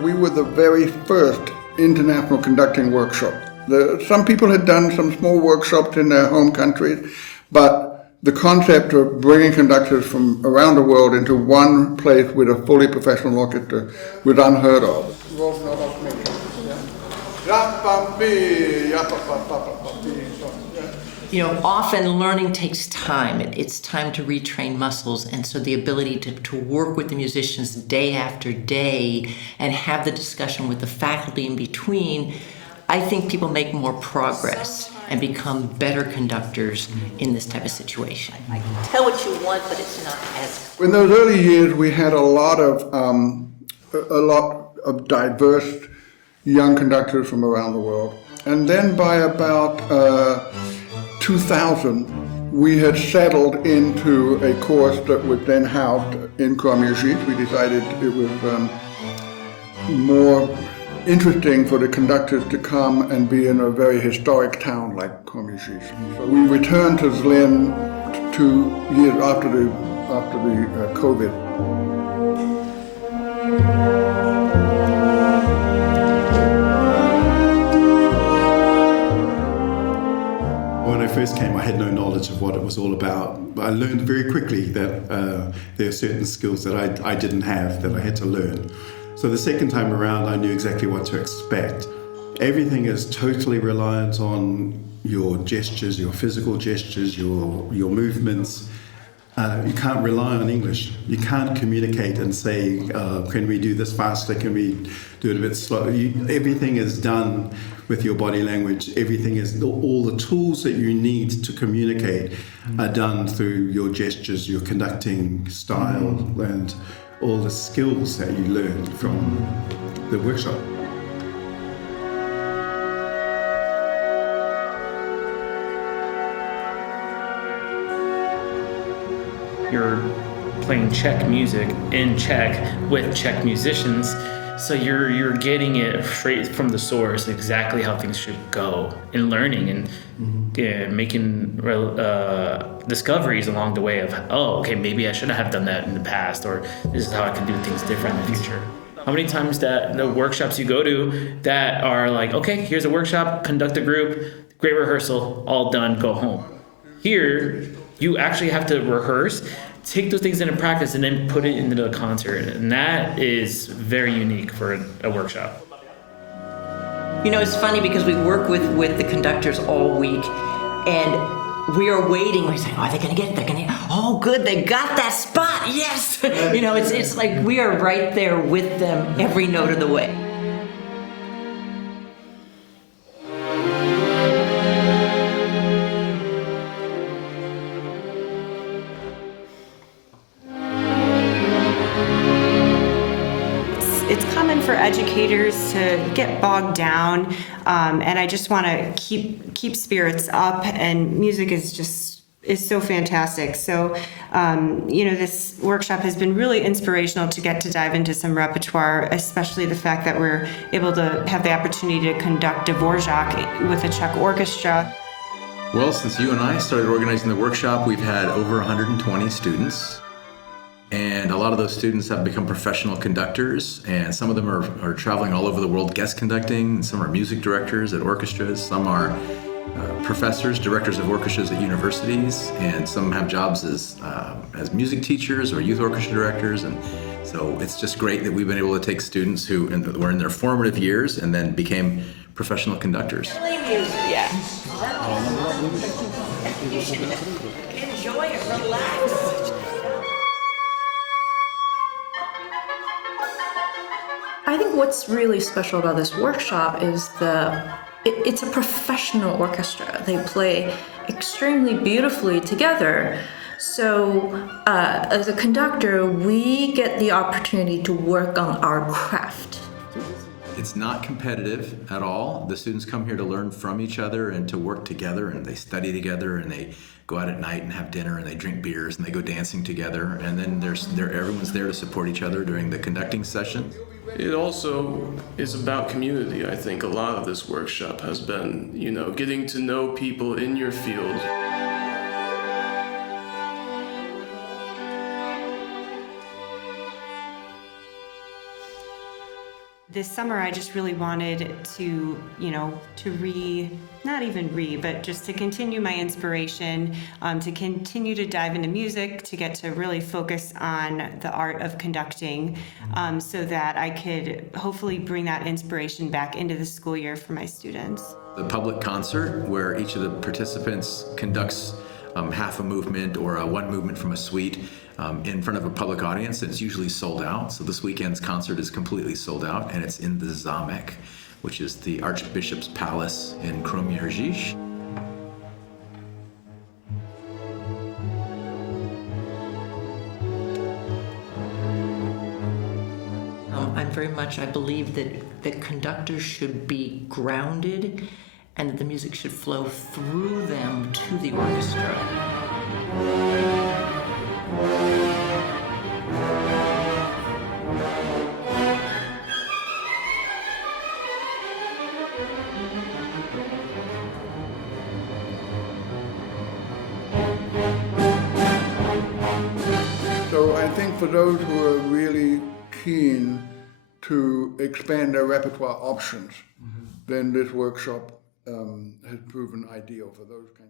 We were the very first international conducting workshop. Some people had done some small workshops in their home countries, but the concept of bringing conductors from around the world into one place with a fully professional orchestra was unheard of. Often learning takes time. It's time to retrain muscles. And so the ability to work with the musicians day after day and have the discussion with the faculty in between, I think people make more progress and become better conductors in this type of situation. I can tell what you want, but it's not as... In those early years, we had a lot of diverse young conductors from around the world. And then by about 2000, we had settled into a course that was then housed in Cormier-Gite. We decided it was more interesting for the conductors to come and be in a very historic town like Cormier-Gite. So we returned to Zlin 2 years after the COVID. When I first came, I had no knowledge of what it was all about. But I learned very quickly that there are certain skills that I didn't have that I had to learn. So the second time around, I knew exactly what to expect. Everything is totally reliant on your gestures, your physical gestures, your movements. You can't rely on English. You can't communicate and say, can we do this faster? Can we do it a bit slower? Everything is done with your body language. Everything is, all the tools that you need to communicate are done through your gestures, your conducting style, and all the skills that you learn from the workshop. You're playing Czech music in Czech with Czech musicians, so you're getting it straight from the source, exactly how things should go, and learning and making discoveries along the way of, oh, okay, maybe I shouldn't have done that in the past, or this is how I can do things different in the future. How many times that the workshops you go to that are like, okay, here's a workshop, conduct a group, great rehearsal, all done, go home. Here, you actually have to rehearse, take those things into practice, and then put it into the concert. And that is very unique for a workshop. It's funny because we work with the conductors all week, and we are waiting. We're saying, oh, are they going to get it? They're going to, oh, good, they got that spot, yes! It's like we are right there with them every note of the way. It's common for educators to get bogged down, and I just want to keep spirits up, and music is so fantastic. So, this workshop has been really inspirational to get to dive into some repertoire, especially the fact that we're able to have the opportunity to conduct Dvorak with a Czech orchestra. Well, since you and I started organizing the workshop, we've had over 120 students. And a lot of those students have become professional conductors, and some of them are traveling all over the world guest conducting, and some are music directors at orchestras, some are professors, directors of orchestras at universities, and some have jobs as music teachers or youth orchestra directors. And so it's just great that we've been able to take students who were in their formative years and then became professional conductors. Yeah. You should enjoy it, relax. I think what's really special about this workshop is it's a professional orchestra. They play extremely beautifully together. So as a conductor, we get the opportunity to work on our craft. It's not competitive at all. The students come here to learn from each other and to work together, and they study together, and they go out at night and have dinner, and they drink beers, and they go dancing together, and then everyone's there to support each other during the conducting session. It also is about community. I think a lot of this workshop has been, getting to know people in your field. this summer I just really wanted to, but just to continue my inspiration, to continue to dive into music, to get to really focus on the art of conducting, so that I could hopefully bring that inspiration back into the school year for my students. The public concert, where each of the participants conducts half a movement or one movement from a suite in front of a public audience, and it's usually sold out. So this weekend's concert is completely sold out, and it's in the Zamek, which is the Archbishop's Palace in Kroměříž. I believe that conductors should be grounded and that the music should flow through them to the orchestra. So I think for those who are really keen to expand their repertoire options, then this workshop has proven ideal for those kinds.